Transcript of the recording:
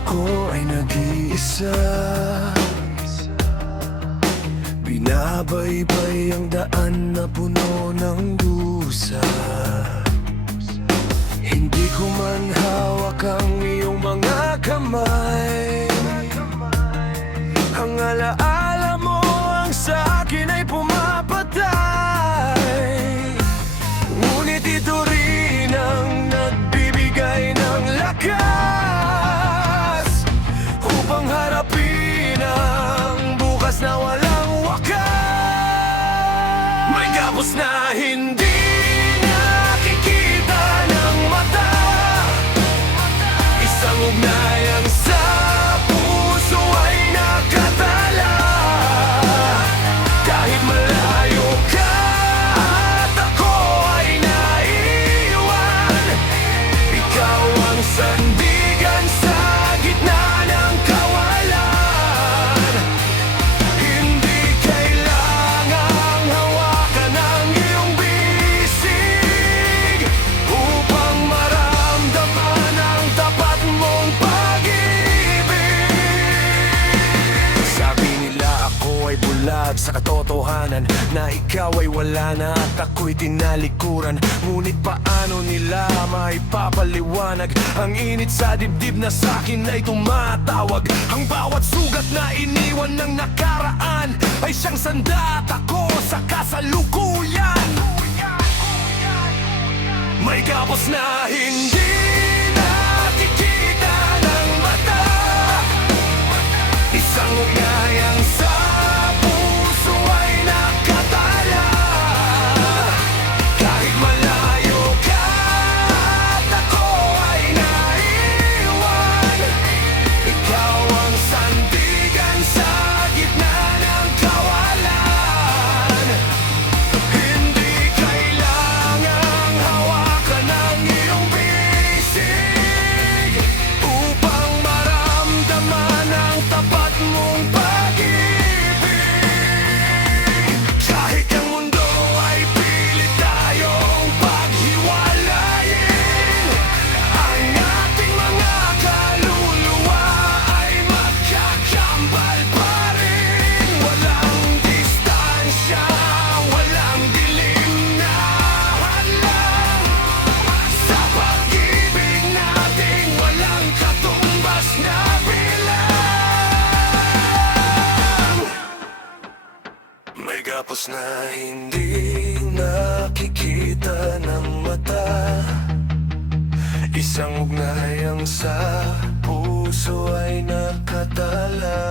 ako ay nag-iisa. Binabaybay ang daan na puno ng dusa. Hindi ko man hawak ang iyong mga kamay. Ang alaala mo ang sa akin ay pumapatay. Ngunit ito rin ang nagbibigay ng lakas upang harapin ang bukas na walang wakas. May gapos na hindi nakikita ng mata, isang ugnayang sa puso ay nakatala. Kahit malayo ka at ako ay naiwan, ikaw ang sandigan sa gitna ng kawalan. Hindi kailangang hawakan ang iyong bisig upang maramdaman ang tapat mong pag-ibig. Sabi nila ako ay bulag sa katotohanan, na ikaw ay wala na at ako'y tinalikuran. Ngunit paano nila maipapaliwanag ang init sa dibdib na sa'kin ay tumatawag? Ang bawat sugat na iniwan ng nakaraan ay siyang sandat ako sa kasalukuyan. May gapos na hindi nakikita ng mata, isang ugnayang sa puso ay nakatala. Kahit malayo ka at ako ay naiwan, ikaw ang sandigan sa gitna ng kawalan. Hindi kailangang hawakan ang iyong bisig upang maramdaman ang tapat mong pag-ibig. Kahit ang mundo ay pilit tayong paghiwalayin, ang ating mga kaluluwa ay magkakambal pa rin. Walang distansya, walang dilim na hadlang sa pag-ibig nating walang katumbas na bilang. May gapos na hindi nakikita ng mata, isang ugnayang sa puso ay nakatala.